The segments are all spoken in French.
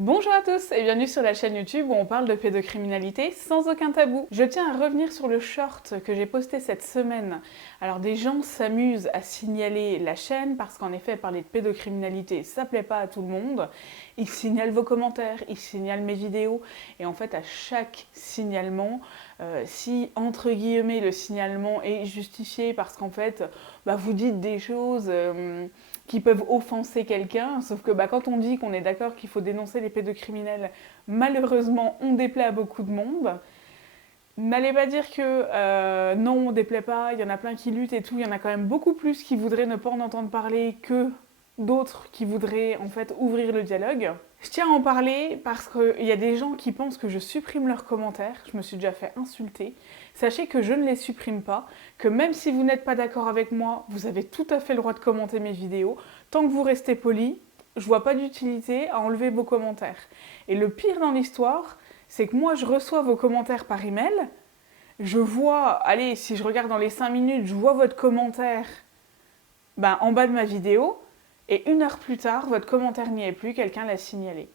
Bonjour à tous et bienvenue sur la chaîne YouTube où on parle de pédocriminalité sans aucun tabou. Je tiens à revenir sur le short que j'ai posté cette semaine. Alors des gens s'amusent à signaler la chaîne parce qu'en effet parler de pédocriminalité ça plaît pas à tout le monde. Ils signalent vos commentaires, ils signalent mes vidéos et en fait à chaque signalement, si entre guillemets le signalement est justifié parce qu'en fait vous dites des choses qui peuvent offenser quelqu'un, sauf que quand on dit qu'on est d'accord qu'il faut dénoncer les pédocriminels, malheureusement on déplaît à beaucoup de monde. N'allez pas dire que non on déplaît pas, il y en a plein qui luttent et tout, il y en a quand même beaucoup plus qui voudraient ne pas en entendre parler que d'autres qui voudraient en fait ouvrir le dialogue. Je tiens à en parler parce qu'il y a des gens qui pensent que je supprime leurs commentaires, je me suis déjà fait insulter. Sachez que je ne les supprime pas, que même si vous n'êtes pas d'accord avec moi, vous avez tout à fait le droit de commenter mes vidéos. Tant que vous restez poli, je vois pas d'utilité à enlever vos commentaires. Et le pire dans l'histoire, c'est que moi je reçois vos commentaires par email, je vois, allez, si je regarde dans les 5 minutes, je vois votre commentaire en bas de ma vidéo, et 1 heure plus tard, votre commentaire n'y est plus, quelqu'un l'a signalé.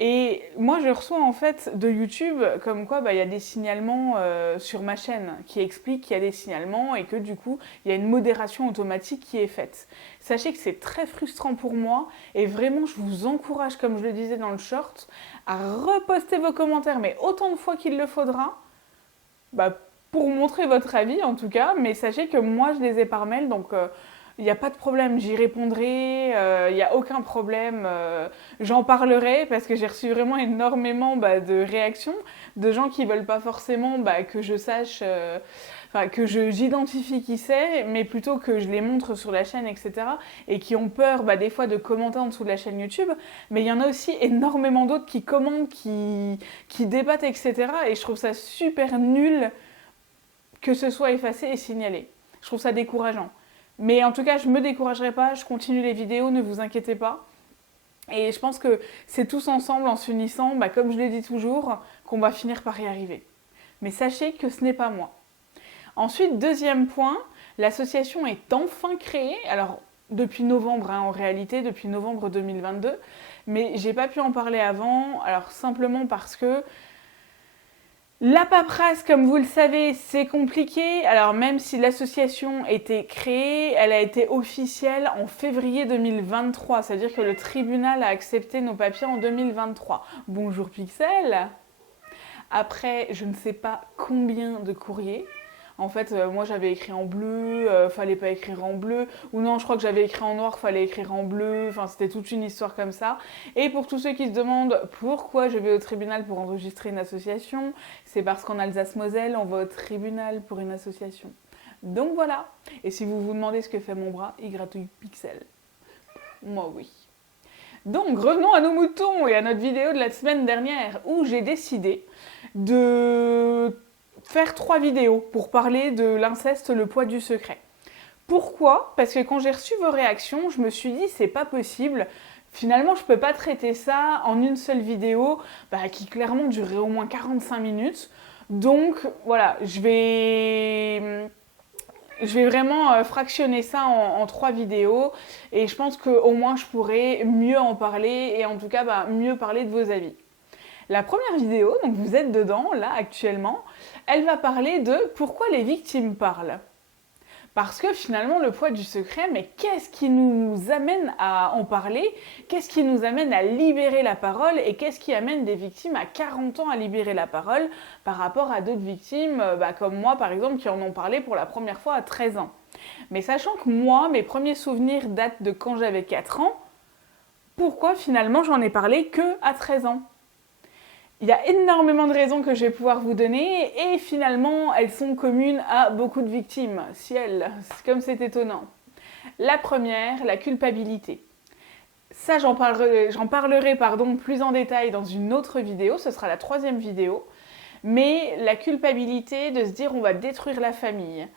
Et moi, je reçois en fait de YouTube comme quoi il y a des signalements sur ma chaîne qui expliquent qu'il y a des signalements et que du coup, il y a une modération automatique qui est faite. Sachez que c'est très frustrant pour moi et vraiment, je vous encourage, comme je le disais dans le short, à reposter vos commentaires, mais autant de fois qu'il le faudra, pour montrer votre avis en tout cas, mais sachez que moi, je les ai par mail, donc il n'y a pas de problème, j'y répondrai, il n'y a aucun problème. J'en parlerai parce que j'ai reçu vraiment énormément de réactions de gens qui ne veulent pas forcément que je sache, que j'identifie qui c'est, mais plutôt que je les montre sur la chaîne, etc. Et qui ont peur des fois de commenter en dessous de la chaîne YouTube. Mais il y en a aussi énormément d'autres qui commentent, qui débattent, etc. Et je trouve ça super nul que ce soit effacé et signalé. Je trouve ça décourageant. Mais en tout cas, je ne me découragerai pas, je continue les vidéos, ne vous inquiétez pas. Et je pense que c'est tous ensemble, en s'unissant, comme je l'ai dit toujours, qu'on va finir par y arriver. Mais sachez que ce n'est pas moi. Ensuite, deuxième point, l'association est enfin créée. Alors, depuis novembre, en réalité, depuis novembre 2022. Mais j'ai pas pu en parler avant, alors simplement parce que la paperasse, comme vous le savez, c'est compliqué. Alors même si l'association était créée, elle a été officielle en février 2023. C'est-à-dire que le tribunal a accepté nos papiers en 2023. Bonjour Pixel. Après, je ne sais pas combien de courriers. En fait, moi j'avais écrit en bleu, fallait pas écrire en bleu. Ou non, je crois que j'avais écrit en noir, fallait écrire en bleu. Enfin, c'était toute une histoire comme ça. Et pour tous ceux qui se demandent pourquoi je vais au tribunal pour enregistrer une association, c'est parce qu'en Alsace-Moselle, on va au tribunal pour une association. Donc voilà. Et si vous vous demandez ce que fait mon bras, il gratouille Pixel. Moi oui. Donc revenons à nos moutons et à notre vidéo de la semaine dernière où j'ai décidé de faire 3 vidéos pour parler de l'inceste, le poids du secret. Pourquoi ? Parce que quand j'ai reçu vos réactions, je me suis dit c'est pas possible. Finalement, je peux pas traiter ça en une seule vidéo qui clairement durerait au moins 45 minutes. Donc voilà, je vais vraiment fractionner ça en 3 vidéos et je pense qu'au moins je pourrai mieux en parler et en tout cas mieux parler de vos avis. La première vidéo, donc vous êtes dedans là actuellement, elle va parler de pourquoi les victimes parlent. Parce que finalement, le poids du secret, mais qu'est-ce qui nous amène à en parler? Qu'est-ce qui nous amène à libérer la parole? Et qu'est-ce qui amène des victimes à 40 ans à libérer la parole par rapport à d'autres victimes, comme moi par exemple, qui en ont parlé pour la première fois à 13 ans? Mais sachant que moi, mes premiers souvenirs datent de quand j'avais 4 ans, pourquoi finalement j'en ai parlé que à 13 ans? Il y a énormément de raisons que je vais pouvoir vous donner et finalement elles sont communes à beaucoup de victimes. Ciel, comme c'est étonnant. La première, la culpabilité. Ça, j'en parlerai plus en détail dans une autre vidéo, ce sera la 3e vidéo. Mais la culpabilité de se dire on va détruire la famille.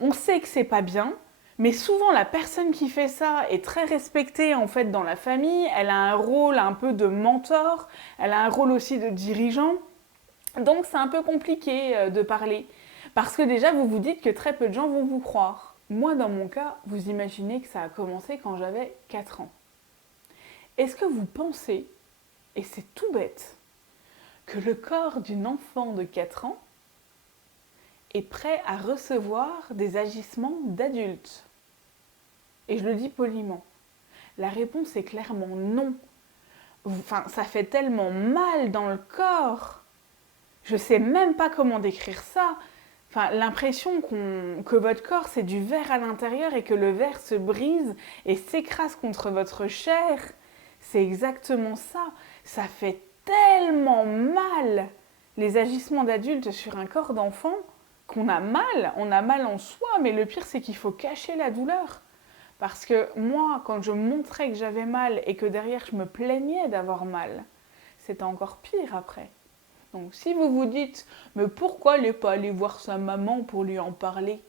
On sait que c'est pas bien, mais souvent la personne qui fait ça est très respectée en fait dans la famille, elle a un rôle un peu de mentor, elle a un rôle aussi de dirigeant, donc c'est un peu compliqué de parler. Parce que déjà vous vous dites que très peu de gens vont vous croire. Moi dans mon cas, vous imaginez que ça a commencé quand j'avais 4 ans. Est-ce que vous pensez, et c'est tout bête, que le corps d'une enfant de 4 ans est prêt à recevoir des agissements d'adultes? Et je le dis poliment. La réponse est clairement non. Enfin, ça fait tellement mal dans le corps. Je ne sais même pas comment décrire ça. Enfin, l'impression que votre corps, c'est du verre à l'intérieur et que le verre se brise et s'écrase contre votre chair. C'est exactement ça. Ça fait tellement mal, les agissements d'adultes sur un corps d'enfant, qu'on a mal. On a mal en soi, mais le pire, c'est qu'il faut cacher la douleur. Parce que moi, quand je montrais que j'avais mal et que derrière, je me plaignais d'avoir mal, c'était encore pire après. Donc si vous vous dites « Mais pourquoi n'est pas aller voir sa maman pour lui en parler ?»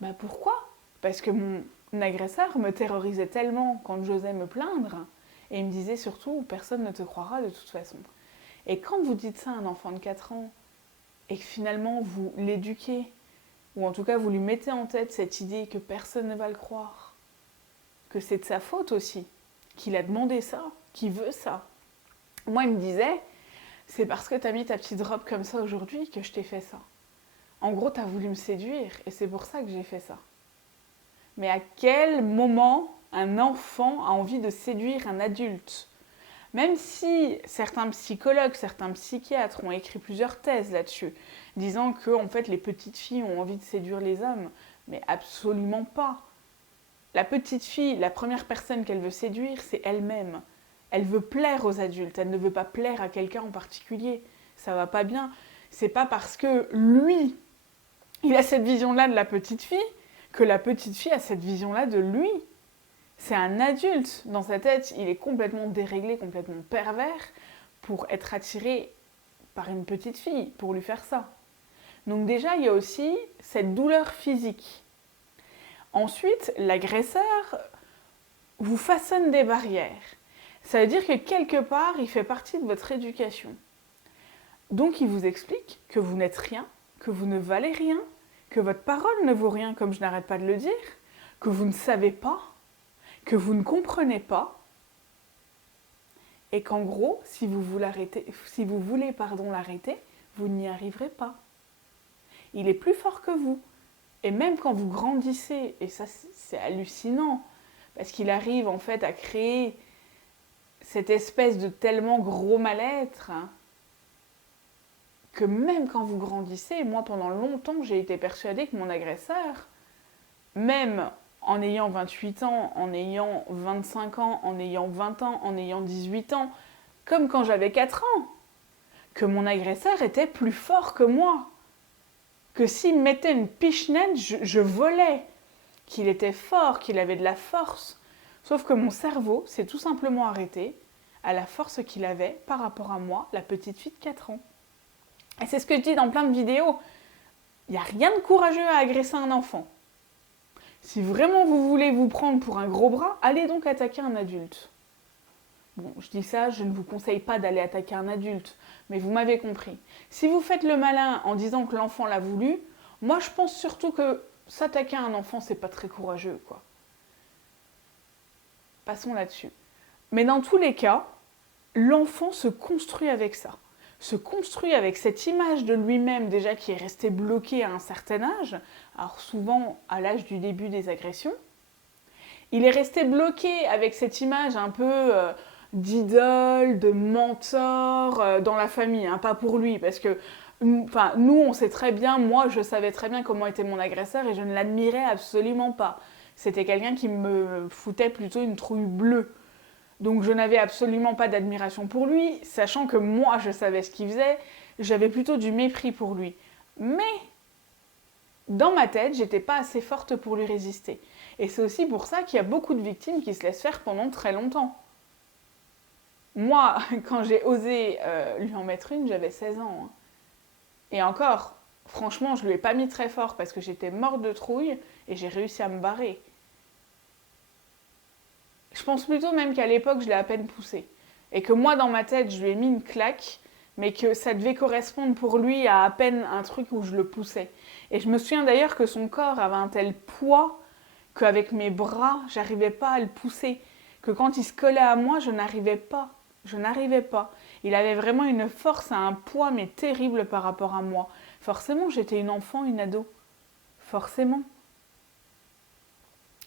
Ben pourquoi? Parce que mon agresseur me terrorisait tellement quand j'osais me plaindre, et il me disait surtout « Personne ne te croira de toute façon ». Et quand vous dites ça à un enfant de 4 ans, et que finalement vous l'éduquez, ou en tout cas vous lui mettez en tête cette idée que personne ne va le croire, que c'est de sa faute aussi, qu'il a demandé ça, qu'il veut ça. Moi, il me disait « C'est parce que t'as mis ta petite robe comme ça aujourd'hui que je t'ai fait ça. En gros, t'as voulu me séduire et c'est pour ça que j'ai fait ça. » Mais à quel moment un enfant a envie de séduire un adulte? Même si certains psychologues, certains psychiatres ont écrit plusieurs thèses là-dessus, disant que en fait, les petites filles ont envie de séduire les hommes, mais absolument pas. La petite fille, la première personne qu'elle veut séduire, c'est elle-même. Elle veut plaire aux adultes, elle ne veut pas plaire à quelqu'un en particulier. Ça va pas bien. C'est pas parce que lui, il a cette vision-là de la petite fille, que la petite fille a cette vision-là de lui. C'est un adulte. Dans sa tête, il est complètement déréglé, complètement pervers pour être attiré par une petite fille, pour lui faire ça. Donc déjà, il y a aussi cette douleur physique. Ensuite, l'agresseur vous façonne des barrières. Ça veut dire que quelque part, il fait partie de votre éducation. Donc il vous explique que vous n'êtes rien, que vous ne valez rien, que votre parole ne vaut rien, comme je n'arrête pas de le dire, que vous ne savez pas, que vous ne comprenez pas, et qu'en gros, si vous voulez l'arrêter, vous n'y arriverez pas. Il est plus fort que vous. Et même quand vous grandissez, et ça c'est hallucinant, parce qu'il arrive en fait à créer cette espèce de tellement gros mal-être, hein, que même quand vous grandissez, moi pendant longtemps j'ai été persuadée que mon agresseur, même en ayant 28 ans, en ayant 25 ans, en ayant 20 ans, en ayant 18 ans, comme quand j'avais 4 ans, que mon agresseur était plus fort que moi. Que s'il me mettait une pichenette, je volais. Qu'il était fort, qu'il avait de la force. Sauf que mon cerveau s'est tout simplement arrêté à la force qu'il avait par rapport à moi, la petite fille de 4 ans. Et c'est ce que je dis dans plein de vidéos. Il n'y a rien de courageux à agresser un enfant. Si vraiment vous voulez vous prendre pour un gros bras, allez donc attaquer un adulte. Bon, je dis ça, je ne vous conseille pas d'aller attaquer un adulte, mais vous m'avez compris. Si vous faites le malin en disant que l'enfant l'a voulu, moi je pense surtout que s'attaquer à un enfant, c'est pas très courageux, quoi. Passons là-dessus. Mais dans tous les cas, l'enfant se construit avec ça. Se construit avec cette image de lui-même déjà qui est restée bloquée à un certain âge, alors souvent à l'âge du début des agressions. Il est resté bloqué avec cette image un peu d'idole, de mentor dans la famille, hein, pas pour lui, parce que nous on sait très bien, moi je savais très bien comment était mon agresseur et je ne l'admirais absolument pas. C'était quelqu'un qui me foutait plutôt une trouille bleue. Donc je n'avais absolument pas d'admiration pour lui, sachant que moi je savais ce qu'il faisait, j'avais plutôt du mépris pour lui. Mais dans ma tête, j'étais pas assez forte pour lui résister. Et c'est aussi pour ça qu'il y a beaucoup de victimes qui se laissent faire pendant très longtemps. Moi, quand j'ai osé lui en mettre une, j'avais 16 ans. Hein. Et encore, franchement, je ne lui ai pas mis très fort parce que j'étais morte de trouille et j'ai réussi à me barrer. Je pense plutôt même qu'à l'époque, je l'ai à peine poussé. Et que moi, dans ma tête, je lui ai mis une claque, mais que ça devait correspondre pour lui à peine un truc où je le poussais. Et je me souviens d'ailleurs que son corps avait un tel poids qu'avec mes bras, j'arrivais pas à le pousser. Que quand il se collait à moi, je n'arrivais pas. Je n'arrivais pas. Il avait vraiment une force, un poids, mais terrible par rapport à moi. Forcément, j'étais une enfant, une ado. Forcément.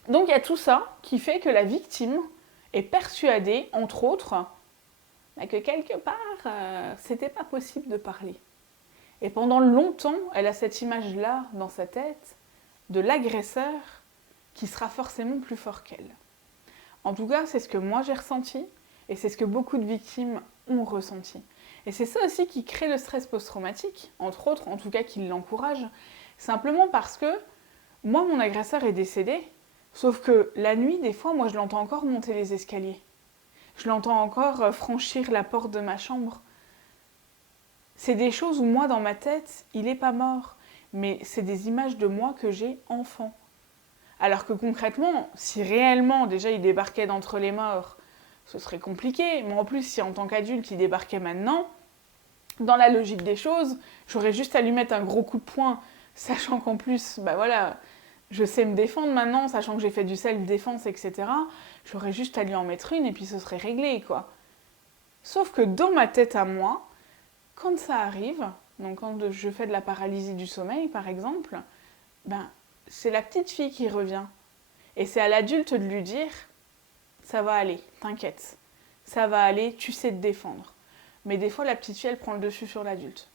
Donc il y a tout ça qui fait que la victime est persuadée, entre autres, que quelque part, c'était pas possible de parler. Et pendant longtemps, elle a cette image-là dans sa tête de l'agresseur qui sera forcément plus fort qu'elle. En tout cas, c'est ce que moi j'ai ressenti et c'est ce que beaucoup de victimes ont ressenti. Et c'est ça aussi qui crée le stress post-traumatique, entre autres, en tout cas qui l'encourage, simplement parce que moi, mon agresseur est décédé, sauf que la nuit, des fois, moi, je l'entends encore monter les escaliers. Je l'entends encore franchir la porte de ma chambre. C'est des choses où moi, dans ma tête, il n'est pas mort, mais c'est des images de moi que j'ai enfant. Alors que concrètement, si réellement déjà il débarquait d'entre les morts, ce serait compliqué. Mais en plus, si en tant qu'adulte il débarquait maintenant, dans la logique des choses, j'aurais juste à lui mettre un gros coup de poing, sachant qu'en plus, bah voilà, je sais me défendre maintenant, sachant que j'ai fait du self-défense, etc. J'aurais juste à lui en mettre une et puis ce serait réglé, quoi. Sauf que dans ma tête à moi, quand ça arrive, donc quand je fais de la paralysie du sommeil par exemple, ben c'est la petite fille qui revient. Et c'est à l'adulte de lui dire « ça va aller, t'inquiète, ça va aller, tu sais te défendre ». Mais des fois, la petite fille, elle prend le dessus sur l'adulte.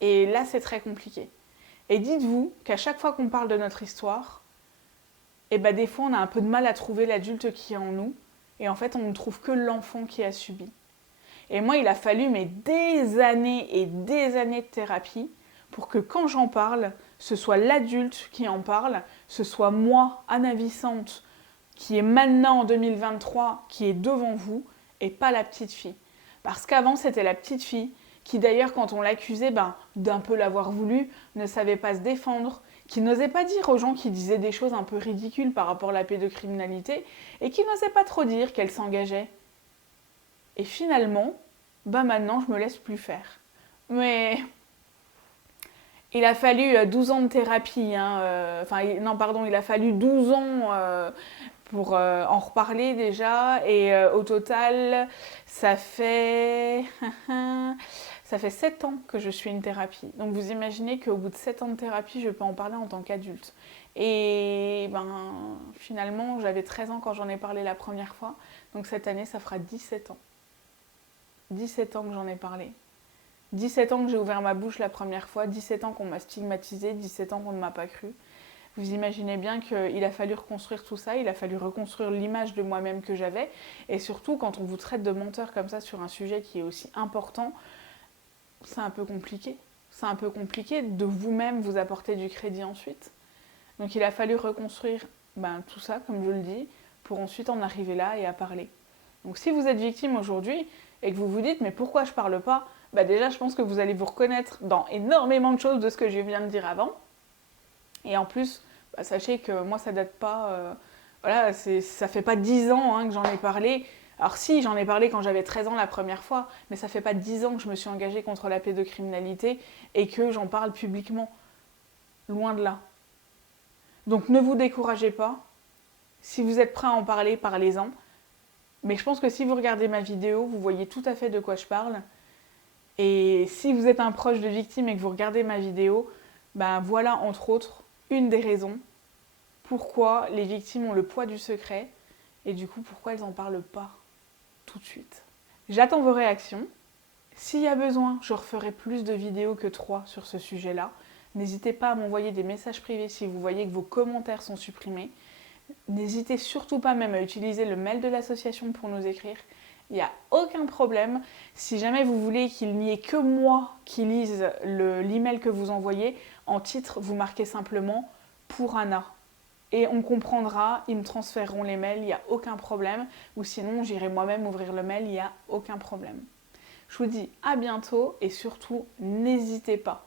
Et là, c'est très compliqué. Et dites-vous qu'à chaque fois qu'on parle de notre histoire, et ben des fois, on a un peu de mal à trouver l'adulte qui est en nous. Et en fait, on ne trouve que l'enfant qui a subi. Et moi, il a fallu des années et des années de thérapie pour que quand j'en parle, ce soit l'adulte qui en parle, ce soit moi, Anna Vicente, qui est maintenant en 2023, qui est devant vous, et pas la petite fille. Parce qu'avant, c'était la petite fille qui d'ailleurs, quand on l'accusait d'un peu l'avoir voulu, ne savait pas se défendre, qui n'osait pas dire aux gens qui disaient des choses un peu ridicules par rapport à la pédocriminalité, et qui n'osait pas trop dire qu'elle s'engageait. Et finalement, maintenant, je me laisse plus faire. Mais il a fallu 12 ans de thérapie, il a fallu 12 ans pour en reparler déjà, et au total, ça fait 7 ans que je suis une thérapie. Donc vous imaginez qu'au bout de 7 ans de thérapie, je peux en parler en tant qu'adulte. Et finalement, j'avais 13 ans quand j'en ai parlé la première fois, donc cette année, ça fera 17 ans. 17 ans que j'en ai parlé. 17 ans que j'ai ouvert ma bouche la première fois, 17 ans qu'on m'a stigmatisé, 17 ans qu'on ne m'a pas cru. Vous imaginez bien qu'il a fallu reconstruire tout ça, il a fallu reconstruire l'image de moi-même que j'avais. Et surtout, quand on vous traite de menteur comme ça sur un sujet qui est aussi important, c'est un peu compliqué. C'est un peu compliqué de vous-même vous apporter du crédit ensuite. Donc il a fallu reconstruire tout ça, comme je le dis, pour ensuite en arriver là et à parler. Donc si vous êtes victime aujourd'hui et que vous vous dites « mais pourquoi je parle pas ?» déjà, je pense que vous allez vous reconnaître dans énormément de choses de ce que je viens de dire avant. Et en plus, sachez que moi, ça date pas... ça fait pas 10 ans que j'en ai parlé. Alors si, j'en ai parlé quand j'avais 13 ans la première fois, mais ça fait pas 10 ans que je me suis engagée contre la pédocriminalité et que j'en parle publiquement. Loin de là. Donc ne vous découragez pas. Si vous êtes prêt à en parler, parlez-en. Mais je pense que si vous regardez ma vidéo, vous voyez tout à fait de quoi je parle. Et si vous êtes un proche de victime et que vous regardez ma vidéo, voilà entre autres une des raisons pourquoi les victimes ont le poids du secret et du coup pourquoi elles n'en parlent pas tout de suite. J'attends vos réactions. S'il y a besoin, je referai plus de vidéos que 3 sur ce sujet-là. N'hésitez pas à m'envoyer des messages privés si vous voyez que vos commentaires sont supprimés. N'hésitez surtout pas même à utiliser le mail de l'association pour nous écrire. Il n'y a aucun problème. Si jamais vous voulez qu'il n'y ait que moi qui lise l'email que vous envoyez, en titre, vous marquez simplement « pour Anna ». Et on comprendra, ils me transféreront les mails, il n'y a aucun problème. Ou sinon, j'irai moi-même ouvrir le mail, il n'y a aucun problème. Je vous dis à bientôt et surtout, n'hésitez pas.